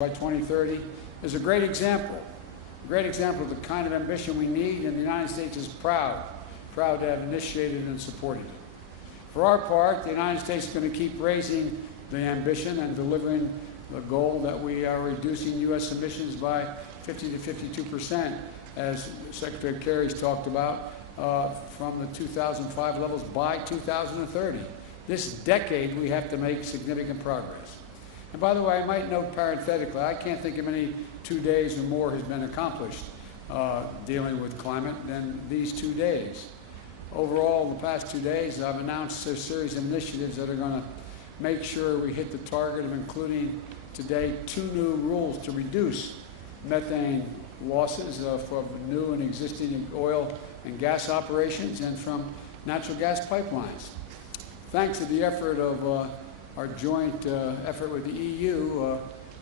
by 2030 is a great example of the kind of ambition we need, and the United States is proud to have initiated and supported it. For our part, the United States is going to keep raising the ambition and delivering the goal that we are reducing U.S. emissions by 50 to 52%, as Secretary Kerry's talked about, from the 2005 levels by 2030. This decade, we have to make significant progress. And by the way, I might note parenthetically, I can't think of any 2 days or more has been accomplished dealing with climate than these 2 days. Overall, the past 2 days, I've announced a series of initiatives that are going to make sure we hit the target of including today 2 new rules to reduce methane losses from new and existing oil and gas operations and from natural gas pipelines. Thanks to the effort of our joint effort with the EU,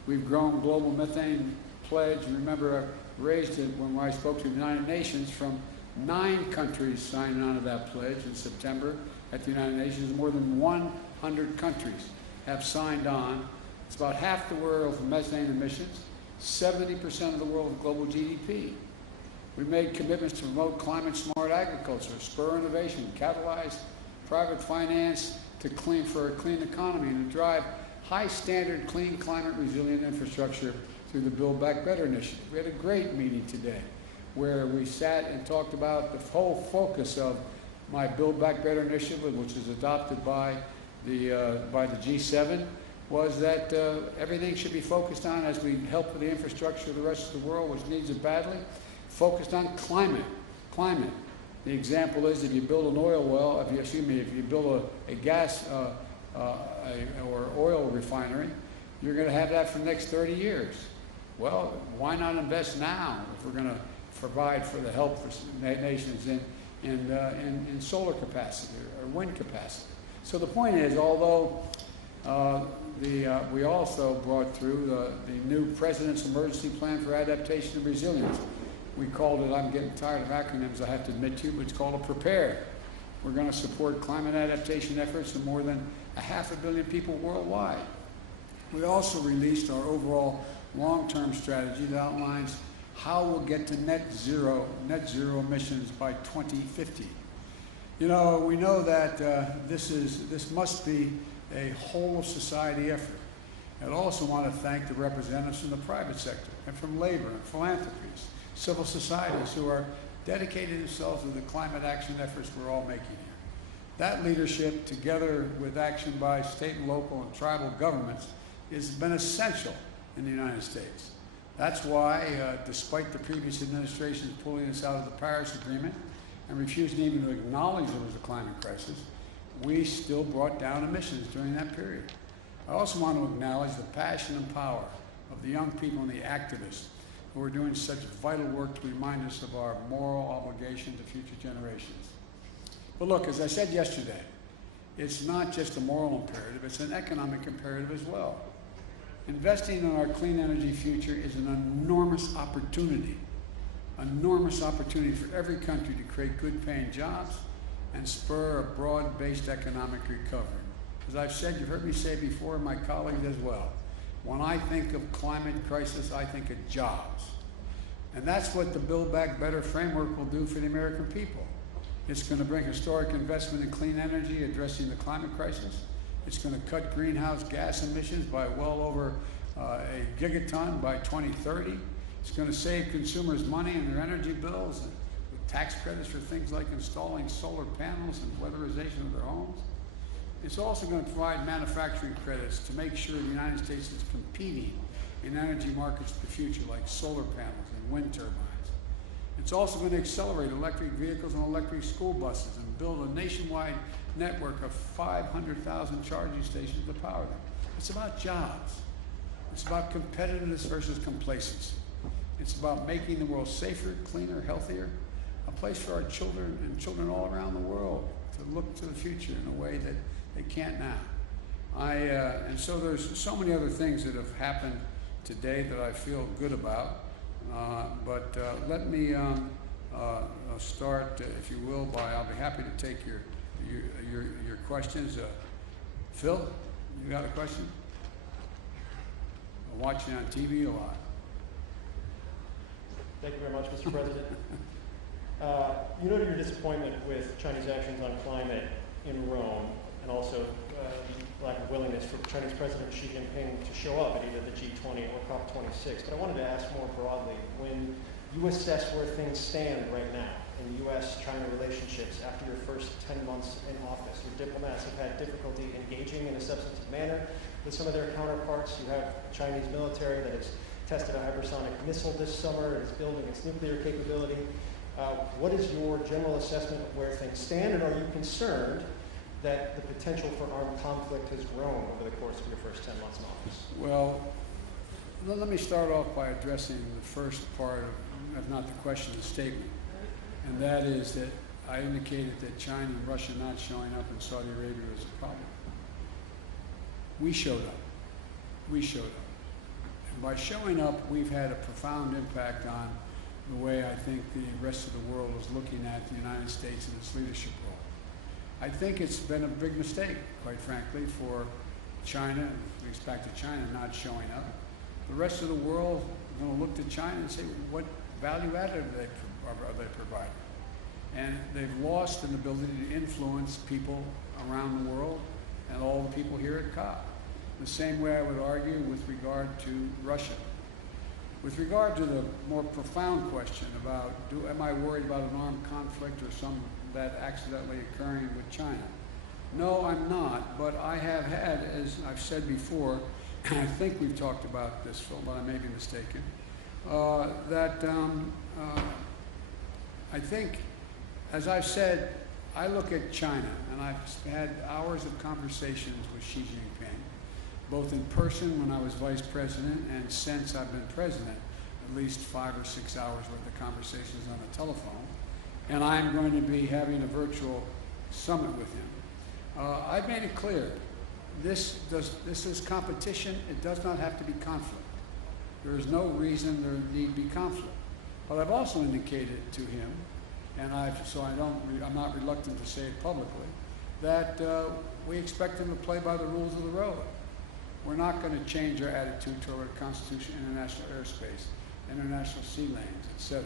we've grown global methane pledge. Remember, I raised it when I spoke to the United Nations from 9 countries signing on to that pledge in September at the United Nations. More than 100 countries have signed on. It's about half the world's methane emissions, 70% of the world's global GDP. We made commitments to promote climate-smart agriculture, spur innovation, catalyze private finance for a clean economy, and to drive high-standard, clean, climate-resilient infrastructure through the Build Back Better initiative. We had a great meeting today where we sat and talked about the whole focus of my Build Back Better initiative, which is adopted by the G7, was that everything should be focused on, as we help with the infrastructure of the rest of the world, which needs it badly, focused on climate. The example is if you build an oil well, if you build a gas or oil refinery, you're going to have that for the next 30 years. Well, why not invest now if we're going to provide for the help for nations in solar capacity or wind capacity? So the point is, although we also brought through the new President's Emergency Plan for Adaptation and Resilience. We called it, I'm getting tired of acronyms, I have to admit to you, but it's called a PREPARE. We're going to support climate adaptation efforts of more than 500 million people worldwide. We also released our overall long-term strategy that outlines how we'll get to net zero emissions by 2050. You know, we know that this must be a whole of society effort. I'd also want to thank the representatives from the private sector and from labor and philanthropies, civil societies who are dedicating themselves to the climate action efforts we're all making here. That leadership, together with action by state and local and tribal governments, has been essential in the United States. That's why, despite the previous administration's pulling us out of the Paris Agreement and refusing even to acknowledge there was a climate crisis, we still brought down emissions during that period. I also want to acknowledge the passion and power of the young people and the activists who are doing such vital work to remind us of our moral obligation to future generations. But look, as I said yesterday, it's not just a moral imperative, it's an economic imperative as well. Investing in our clean energy future is an enormous opportunity for every country to create good-paying jobs and spur a broad-based economic recovery. As I've said, you've heard me say before, my colleagues as well, when I think of climate crisis, I think of jobs. And that's what the Build Back Better framework will do for the American people. It's going to bring historic investment in clean energy, addressing the climate crisis. It's going to cut greenhouse gas emissions by well over a gigaton by 2030. It's going to save consumers money in their energy bills and with tax credits for things like installing solar panels and weatherization of their homes. It's also going to provide manufacturing credits to make sure the United States is competing in energy markets of the future like solar panels and wind turbines. It's also going to accelerate electric vehicles and electric school buses and build a nationwide network of 500,000 charging stations to power them. It's about jobs. It's about competitiveness versus complacency. It's about making the world safer, cleaner, healthier, a place for our children and children all around the world to look to the future in a way that they can't now. And so there's so many other things that have happened today that I feel good about. But let me start, if you will, I'll be happy to take your questions. Phil, you got a question? I'm watching on TV a lot. Thank you very much, Mr. President. You noted your disappointment with Chinese actions on climate in Rome, and also lack of willingness for Chinese President Xi Jinping to show up at either the G20 or COP26. But I wanted to ask more broadly, when you assess where things stand right now in U.S.-China relationships after your first 10 months in office, your diplomats have had difficulty engaging in a substantive manner with some of their counterparts. You have the Chinese military that has tested a hypersonic missile this summer and is building its nuclear capability. What is your general assessment of where things stand, and are you concerned that the potential for armed conflict has grown over the course of your first 10 months in office? Well, let me start off by addressing the first part of, if not the question, the statement. And that is that I indicated that China and Russia not showing up in Saudi Arabia was a problem. We showed up. We showed up. And by showing up, we've had a profound impact on the way I think the rest of the world is looking at the United States and its leadership role. I think it's been a big mistake, quite frankly, for China, and we expect China not showing up. The rest of the world is going to look to China and say, what value added are they providing? And they've lost an ability to influence people around the world and all the people here at COP. The same way I would argue with regard to Russia. With regard to the more profound question about, am I worried about an armed conflict or some that accidentally occurring with China? No, I'm not, but I have had, as I've said before, and I think we've talked about this, Phil, but I may be mistaken, I think, as I've said, I look at China, and I've had hours of conversations with Xi Jinping, both in person when I was vice president and since I've been president, at least 5 or 6 hours worth of conversations on the telephone. And I'm going to be having a virtual summit with him. I've made it clear, this is competition. It does not have to be conflict. There is no reason there need be conflict. But I've also indicated to him, and I'm not reluctant to say it publicly, that we expect him to play by the rules of the road. We're not going to change our attitude toward Constitution, international airspace, international sea lanes, etc.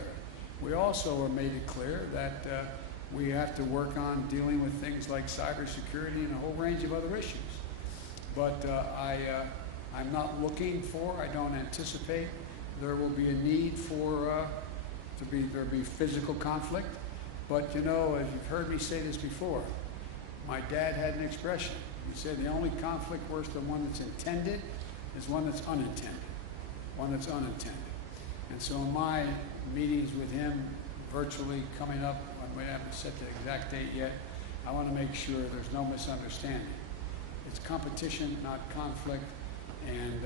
We also have made it clear that we have to work on dealing with things like cybersecurity and a whole range of other issues. But I'm not looking for, I don't anticipate there will be a need for there be physical conflict. But you know, as you've heard me say this before, my dad had an expression. He said the only conflict worse than one that's intended is one that's unintended. One that's unintended. And so in my meetings with him virtually coming up, we haven't set the exact date yet, I want to make sure there's no misunderstanding. It's competition, not conflict, and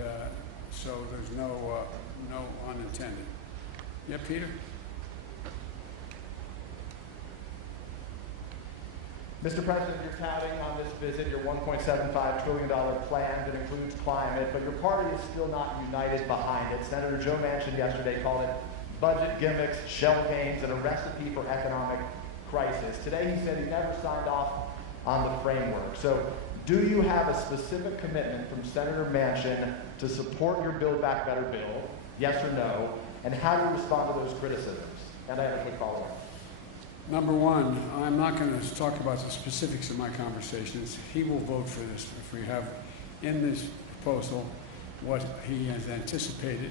so there's no unintended. Yeah, Peter? Mr. President, you're touting on this visit your $1.75 trillion plan that includes climate, but your party is still not united behind it. Senator Joe Manchin yesterday called it budget gimmicks, shell games, and a recipe for economic crisis. Today he said he never signed off on the framework. So do you have a specific commitment from Senator Manchin to support your Build Back Better bill, yes or no, and how do you respond to those criticisms? And I have a quick follow-up. Number one, I'm not going to talk about the specifics of my conversations. He will vote for this if we have in this proposal what he has anticipated,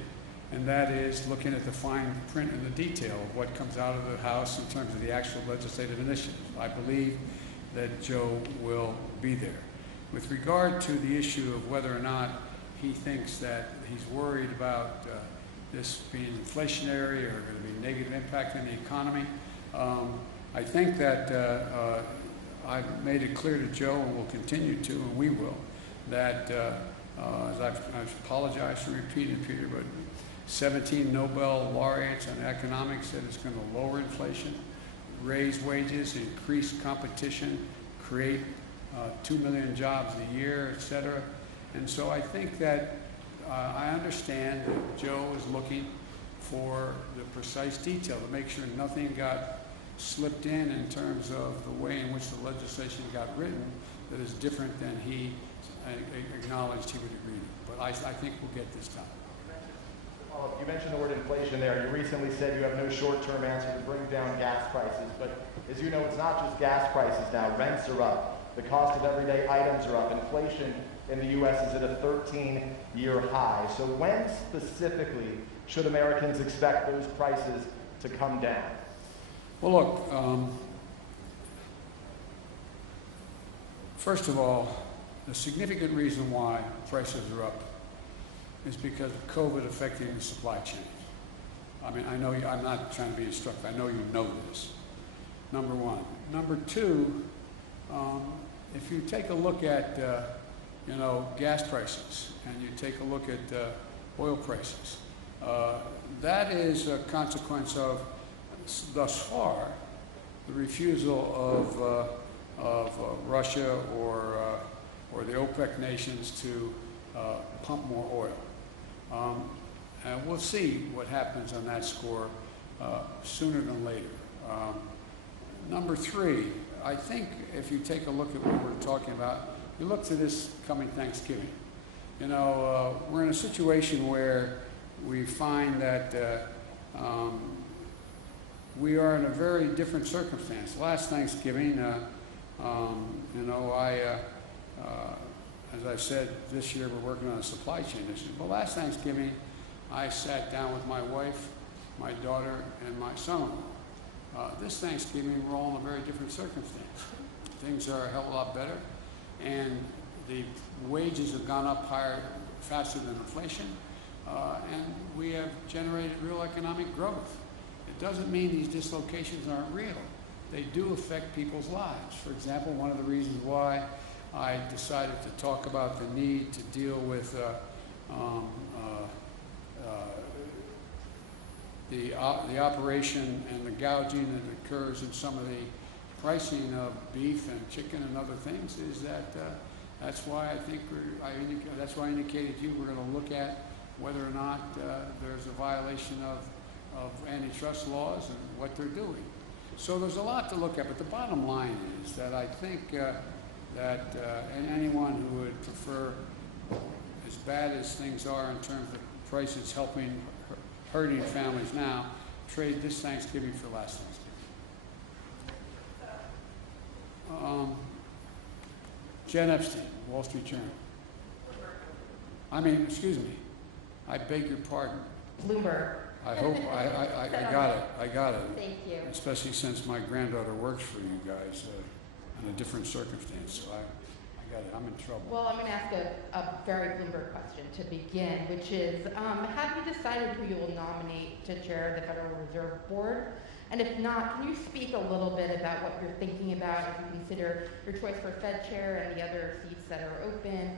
and that is looking at the fine print and the detail of what comes out of the House in terms of the actual legislative initiative. I believe that Joe will be there. With regard to the issue of whether or not he thinks that he's worried about this being inflationary or going to be negative impact on the economy, I think that I've made it clear to Joe, and will continue to, and we will, that as I've apologized for repeating, Peter, but 17 Nobel laureates on economics said it's going to lower inflation, raise wages, increase competition, create 2 million jobs a year, et cetera. And so I think that I understand that Joe is looking for the precise detail to make sure nothing got slipped in terms of the way in which the legislation got written that is different than he acknowledged he would agree to. But I think we'll get this done. you mentioned the word inflation there. You recently said you have no short-term answer to bring down gas prices. But as you know, it's not just gas prices now. Rents are up. The cost of everyday items are up. Inflation in the U.S. is at a 13-year high. So when specifically should Americans expect those prices to come down? Well, look, first of all, the significant reason why prices are up is because of COVID affecting the supply chain. I mean, I know I'm not trying to be instructive. I know you know this. Number one. Number two, if you take a look at, gas prices and you take a look at oil prices, that is a consequence of, thus far, the refusal of Russia or the OPEC nations to pump more oil. And we'll see what happens on that score sooner than later. Number three, I think if you take a look at what we're talking about, you look to this coming Thanksgiving. We're in a situation where we find that we are in a very different circumstance. Last Thanksgiving, as I said, this year we're working on a supply chain issue. But last Thanksgiving, I sat down with my wife, my daughter, and my son-in-law. This Thanksgiving, we're all in a very different circumstance. Things are a hell of a lot better, and the wages have gone up higher, faster than inflation, and we have generated real economic growth. It doesn't mean these dislocations aren't real. They do affect people's lives. For example, one of the reasons why I decided to talk about the need to deal with the operation and the gouging that occurs in some of the pricing of beef and chicken and other things is that that's why I think that's why I indicated to you we're going to look at whether or not there's a violation of antitrust laws and what they're doing. So there's a lot to look at, but the bottom line is that I think and anyone who would prefer, as bad as things are in terms of prices hurting families now, trade this Thanksgiving for last Thanksgiving. Jen Epstein, Wall Street Journal. Excuse me. I beg your pardon. Bloomberg. I hope I got it. I got it. Thank you. Especially since my granddaughter works for you guys in a different circumstance. So I got it. I'm in trouble. Well, I'm going to ask a very Bloomberg question to begin, which is, have you decided who you will nominate to chair the Federal Reserve Board? And if not, can you speak a little bit about what you're thinking about as you consider your choice for Fed chair and the other seats that are open?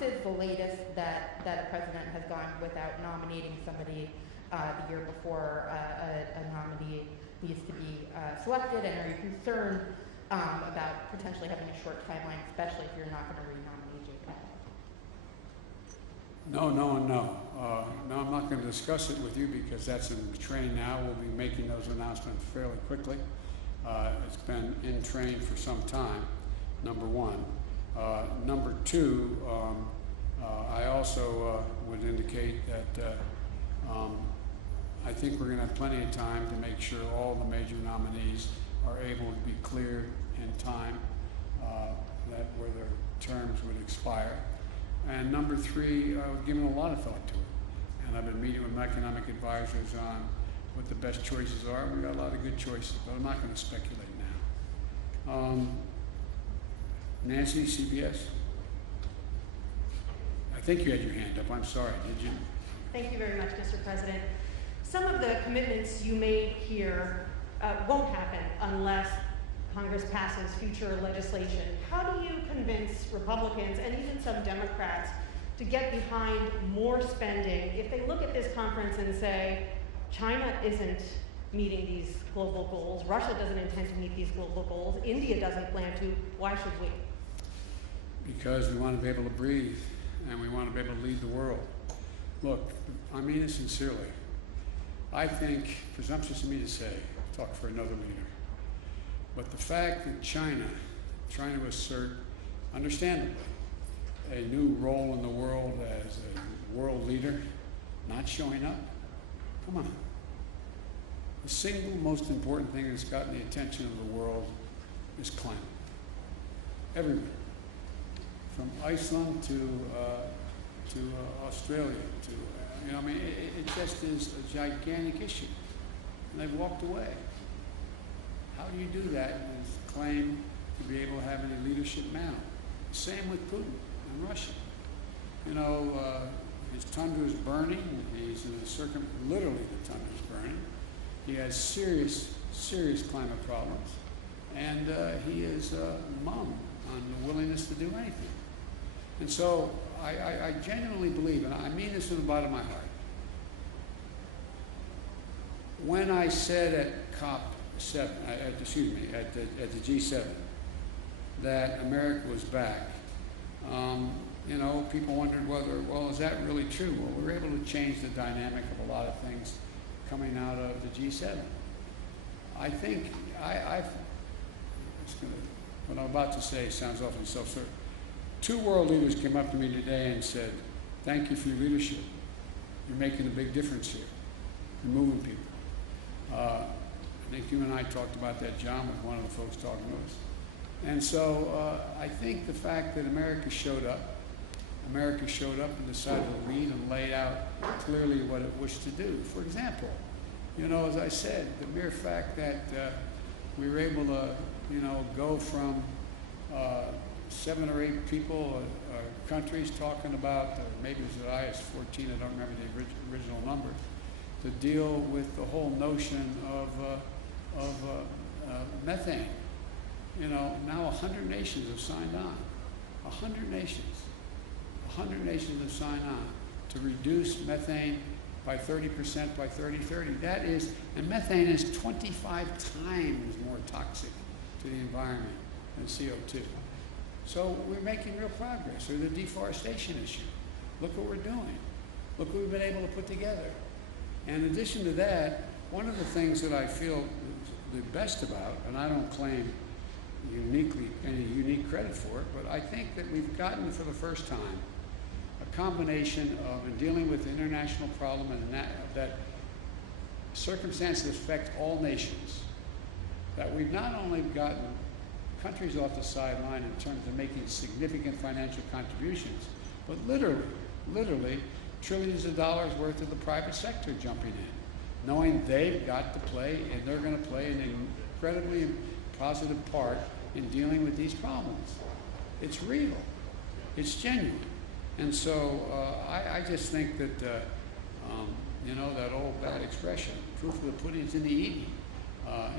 This is the latest that a president has gone without nominating somebody the year before a nominee needs to be selected. And are you concerned about potentially having a short timeline, especially if you're not going to re-nominate Jay Powell? No. No, I'm not going to discuss it with you because that's in train now. We'll be making those announcements fairly quickly. It's been in train for some time, number one. Number two, I also would indicate that I think we're going to have plenty of time to make sure all the major nominees are able to be cleared in time that where their terms would expire. And number three, I've given a lot of thought to it. And I've been meeting with my economic advisors on what the best choices are. We've got a lot of good choices, but I'm not going to speculate now. Nancy, CBS? I think you had your hand up. I'm sorry, did you? Thank you very much, Mr. President. Some of the commitments you made here won't happen unless Congress passes future legislation. How do you convince Republicans and even some Democrats to get behind more spending if they look at this conference and say, China isn't meeting these global goals, Russia doesn't intend to meet these global goals, India doesn't plan to, why should we? Because we want to be able to breathe and we want to be able to lead the world. Look, I mean it sincerely. I think, presumptuous of me to say, talk for another leader, but the fact that China, trying to assert, understandably, a new role in the world as a world leader, not showing up, Come on. The single most important thing that's gotten the attention of the world is climate. Everywhere. From Iceland to Australia to, I mean, it just is a gigantic issue. And they've walked away. How do you do that and claim to be able to have any leadership now? Same with Putin and Russia. You know, his tundra is burning. He's in a literally the tundra is burning. He has serious climate problems. And he is mum on the willingness to do anything. And so I genuinely believe, and I mean this from the bottom of my heart, when I said at COP7, at the G7, that America was back, you know, people wondered whether, well, is that really true? Well, we were able to change the dynamic of a lot of things coming out of the G7. I think what I'm about to say sounds awfully self-serving. 2 world leaders came up to me today and said, thank you for your leadership. You're making a big difference here. You're moving people. I think you and I talked about that, John, with one of the folks talking to us. And so I think the fact that America showed up and decided to lead and lay out clearly what it wished to do. For example, you know, as I said, the mere fact that we were able to, you know, go from 7 or 8 people, countries talking about, maybe it was as high as 14, I don't remember the original number, to deal with the whole notion of methane. You know, now 100 nations have signed on. 100 nations. 100 nations have signed on to reduce methane by 30% by 2030. That is, and methane is 25 times more toxic to the environment than CO2. So we're making real progress. Or the deforestation issue. Look what we're doing. Look what we've been able to put together. And in addition to that, one of the things that I feel the best about, and I don't claim any unique credit for it, but I think that we've gotten for the first time a combination of, in dealing with the international problem and that circumstances affect all nations, that we've not only gotten countries off the sideline in terms of making significant financial contributions, but literally trillions of dollars worth of the private sector jumping in, knowing they've got to play and they're going to play an incredibly positive part in dealing with these problems. It's real. It's genuine. And so I just think that, you know, that old bad expression, proof of the pudding's in the eating.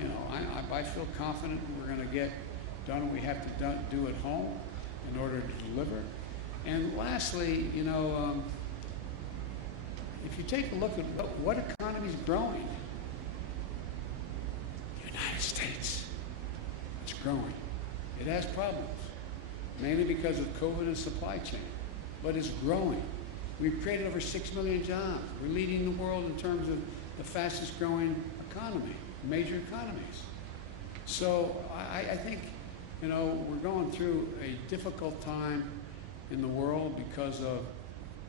You know, I feel confident we're going to get done what we have to do at home in order to deliver. And lastly, you know, if you take a look at what economy is growing, the United States, it's growing. It has problems, mainly because of COVID and supply chain, but it's growing. We've created over 6 million jobs. We're leading the world in terms of the fastest growing economy, major economies. So I think, you know, we're going through a difficult time in the world because of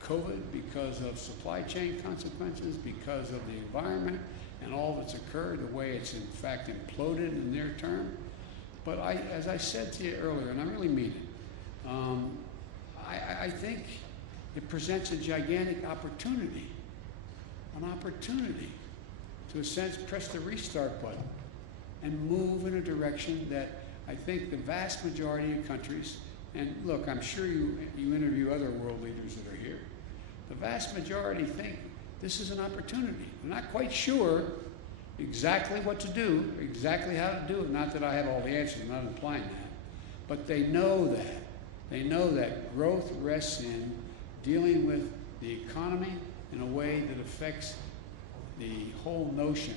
COVID, because of supply chain consequences, because of the environment and all that's occurred, the way it's in fact imploded in the near term. But as I said to you earlier, and I really mean it, I think it presents a gigantic opportunity, an opportunity to, in a sense, press the restart button and move in a direction that I think the vast majority of countries, and look, I'm sure you interview other world leaders that are here, the vast majority think this is an opportunity. I'm not quite sure exactly what to do, exactly how to do it. Not that I have all the answers, I'm not implying that. But they know that. They know that growth rests in dealing with the economy in a way that affects the whole notion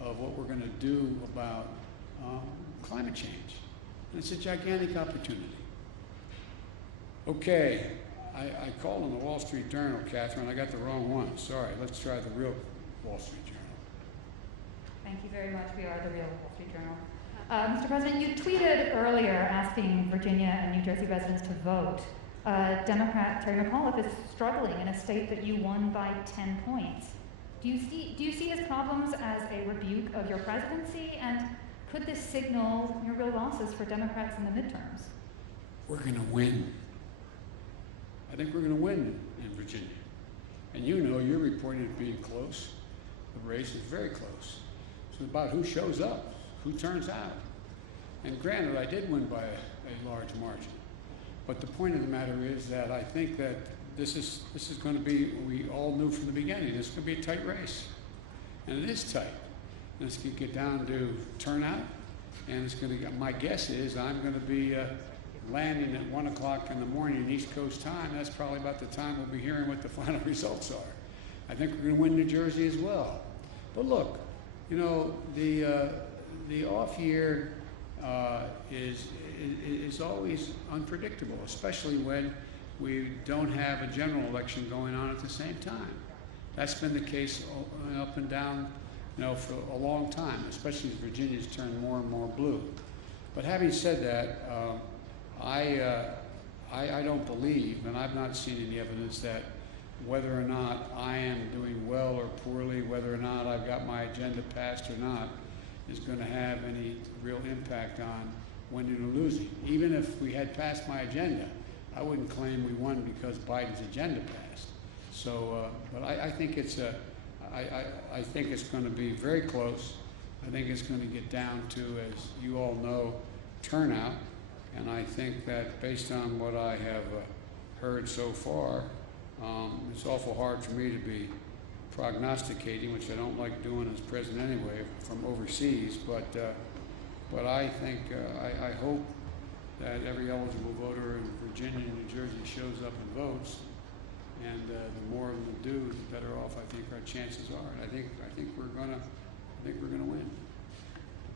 of what we're going to do about climate change. And it's a gigantic opportunity. Okay, I called on the Wall Street Journal, Catherine. I got the wrong one. Sorry, let's try the real Wall Street Journal. Thank you very much. We are the real Wall Street Journal. Mr. President, you tweeted earlier asking Virginia and New Jersey residents to vote. Democrat Terry McAuliffe is struggling in a state that you won by 10 points. Do you see his problems as a rebuke of your presidency? And could this signal your real losses for Democrats in the midterms? We're going to win. I think we're going to win in Virginia. And you know, you're reporting it being close. The race is very close. It's about who shows up, who turns out. And granted, I did win by a large margin. But the point of the matter is that I think that this is going to be, we all knew from the beginning, it's going to be a tight race. And it is tight. And it's going to get down to turnout. And it's going to, my guess is I'm going to be landing at 1 o'clock in the morning East Coast time. That's probably about the time we'll be hearing what the final results are. I think we're going to win New Jersey as well. But look, you know, the off year is always unpredictable, especially when we don't have a general election going on at the same time. That's been the case up and down, you know, for a long time, especially as Virginia's turned more and more blue. But having said that, I don't believe, and I've not seen any evidence that whether or not I am doing well or poorly, whether or not I've got my agenda passed or not, is going to have any real impact on winning or losing. Even if we had passed my agenda, I wouldn't claim we won because Biden's agenda passed. So, but I think it's I think it's going to be very close. I think it's going to get down to, as you all know, turnout. And I think that based on what I have heard so far, it's awful hard for me to be prognosticating, which I don't like doing as president anyway, from overseas. But I think, I hope that every eligible voter in Virginia and New Jersey shows up and votes. And the more of them do, the better off I think our chances are. And I think we're gonna win.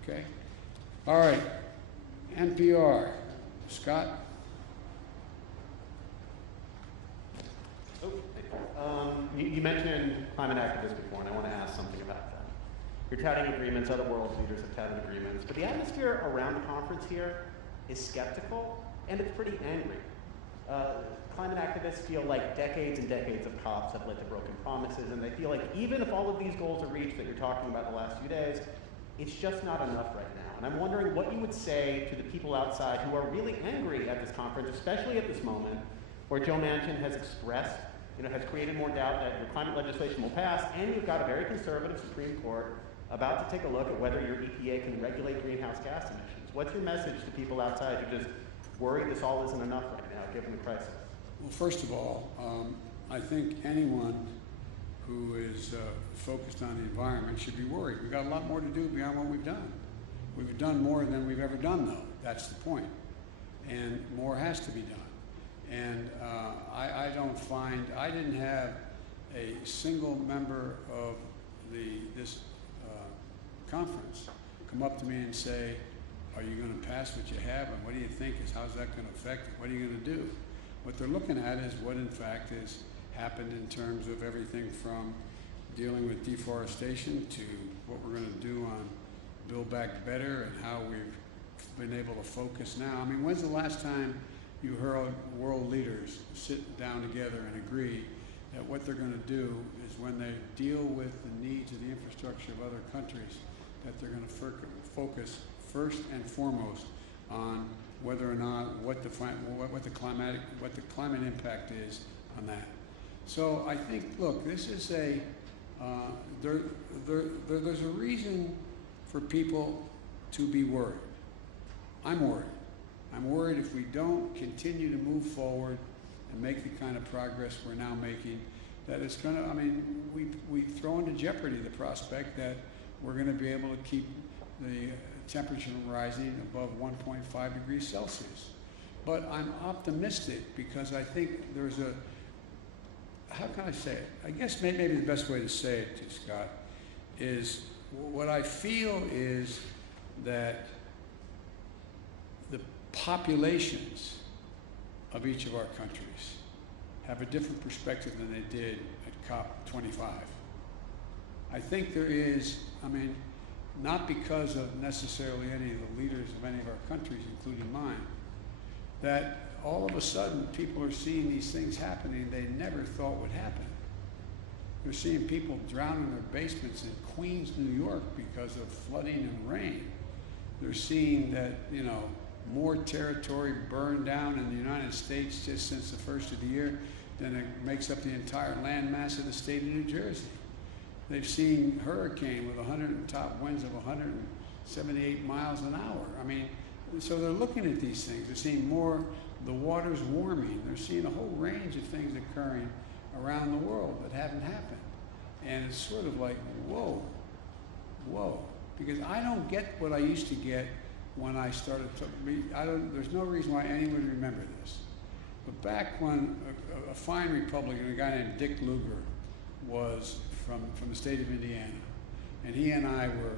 Okay. All right. NPR. Scott. You mentioned climate activists before, and I want to ask something about that. You're touting agreements, other world leaders have touted agreements, but the atmosphere around the conference here is skeptical, and it's pretty angry. Climate activists feel like decades and decades of COPs have led to broken promises, and they feel like even if all of these goals are reached that you're talking about the last few days, it's just not enough right now. And I'm wondering what you would say to the people outside who are really angry at this conference, especially at this moment, where Joe Manchin has expressed, has created more doubt that your climate legislation will pass, and you've got a very conservative Supreme Court about to take a look at whether your EPA can regulate greenhouse gas emissions. What's your message to people outside who just worry this all isn't enough right now, given the crisis? Well, first of all, I think anyone who is focused on the environment should be worried. We've got a lot more to do beyond what we've done. We've done more than we've ever done, though. That's the point. And more has to be done. And I don't find, I didn't have a single member of this conference come up to me and say, are you going to pass what you have, and what do you think how's that going to affect it? What are you going to do? What they're looking at is what in fact has happened in terms of everything from dealing with deforestation to what we're going to do on Build Back Better and how we've been able to focus now. I mean, when's the last time you heard world leaders sit down together and agree that what they're going to do is when they deal with the needs of the infrastructure of other countries, that they're going to focus first and foremost on whether or not what the climate impact is on that. So I think, look, this is there's a reason for people to be worried. I'm worried. I'm worried if we don't continue to move forward and make the kind of progress we're now making, that it's going to, I mean, we throw into jeopardy the prospect that we're going to be able to keep the temperature from rising above 1.5 degrees Celsius. But I'm optimistic because I think there's how can I say it? I guess maybe the best way to say it, to Scott, is what I feel is that the populations of each of our countries have a different perspective than they did at COP25. I think there is, I mean, not because of necessarily any of the leaders of any of our countries, including mine, that all of a sudden people are seeing these things happening they never thought would happen. They're seeing people drown in their basements in Queens, New York because of flooding and rain. They're seeing that, you know, more territory burned down in the United States just since the first of the year than it makes up the entire landmass of the state of New Jersey. They've seen hurricane with top winds of 178 miles an hour. I mean, so they're looking at these things. They're seeing more, the water's warming. They're seeing a whole range of things occurring around the world that haven't happened. And it's sort of like, whoa, whoa. Because I don't get what I used to get when I started to, there's no reason why anyone would remember this. But back when a fine Republican, a guy named Dick Lugar, was from the state of Indiana, and he and I were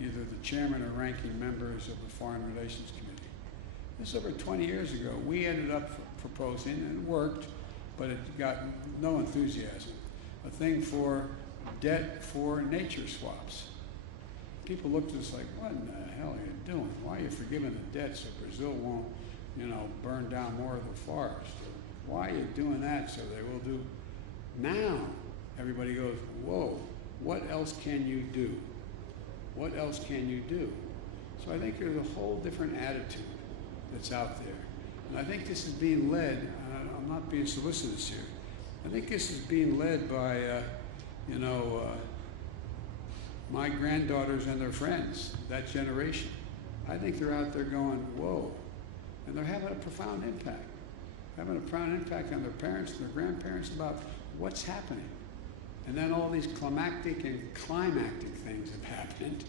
either the chairman or ranking members of the Foreign Relations Committee. This is over 20 years ago. We ended up proposing, and it worked, but it got no enthusiasm, a thing for debt for nature swaps. People looked at us like, what in the hell are you doing? Why are you forgiving the debt so Brazil won't, you know, burn down more of the forest? Or why are you doing that so they will do? Now, everybody goes, whoa, what else can you do? What else can you do? So I think there's a whole different attitude that's out there. And I think this is being led, I'm not being solicitous here, I think this is being led by, you know, my granddaughters and their friends, that generation. I think they're out there going, whoa. And they're having a profound impact. Having a profound impact on their parents and their grandparents about what's happening. And then all these climactic and climactic things have happened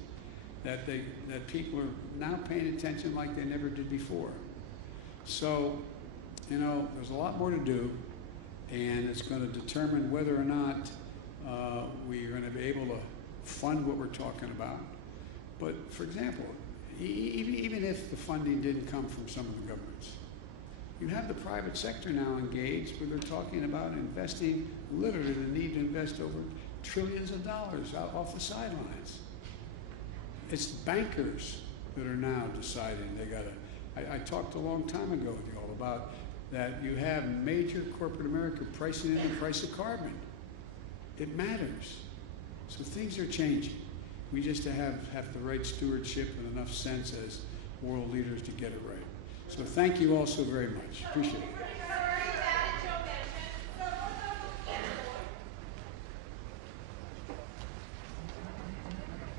that people are now paying attention like they never did before. So, you know, there's a lot more to do, and it's going to determine whether or not we are going to be able to fund what we're talking about. But for example, even if the funding didn't come from some of the governments, you have the private sector now engaged where they're talking about investing, literally the need to invest over trillions of dollars out off the sidelines. It's bankers that are now deciding they gotta, I talked a long time ago with you all about that you have major corporate America pricing in the price of carbon. It matters. So things are changing. We just have the right stewardship and enough sense as world leaders to get it right. So thank you all so very much. Appreciate it.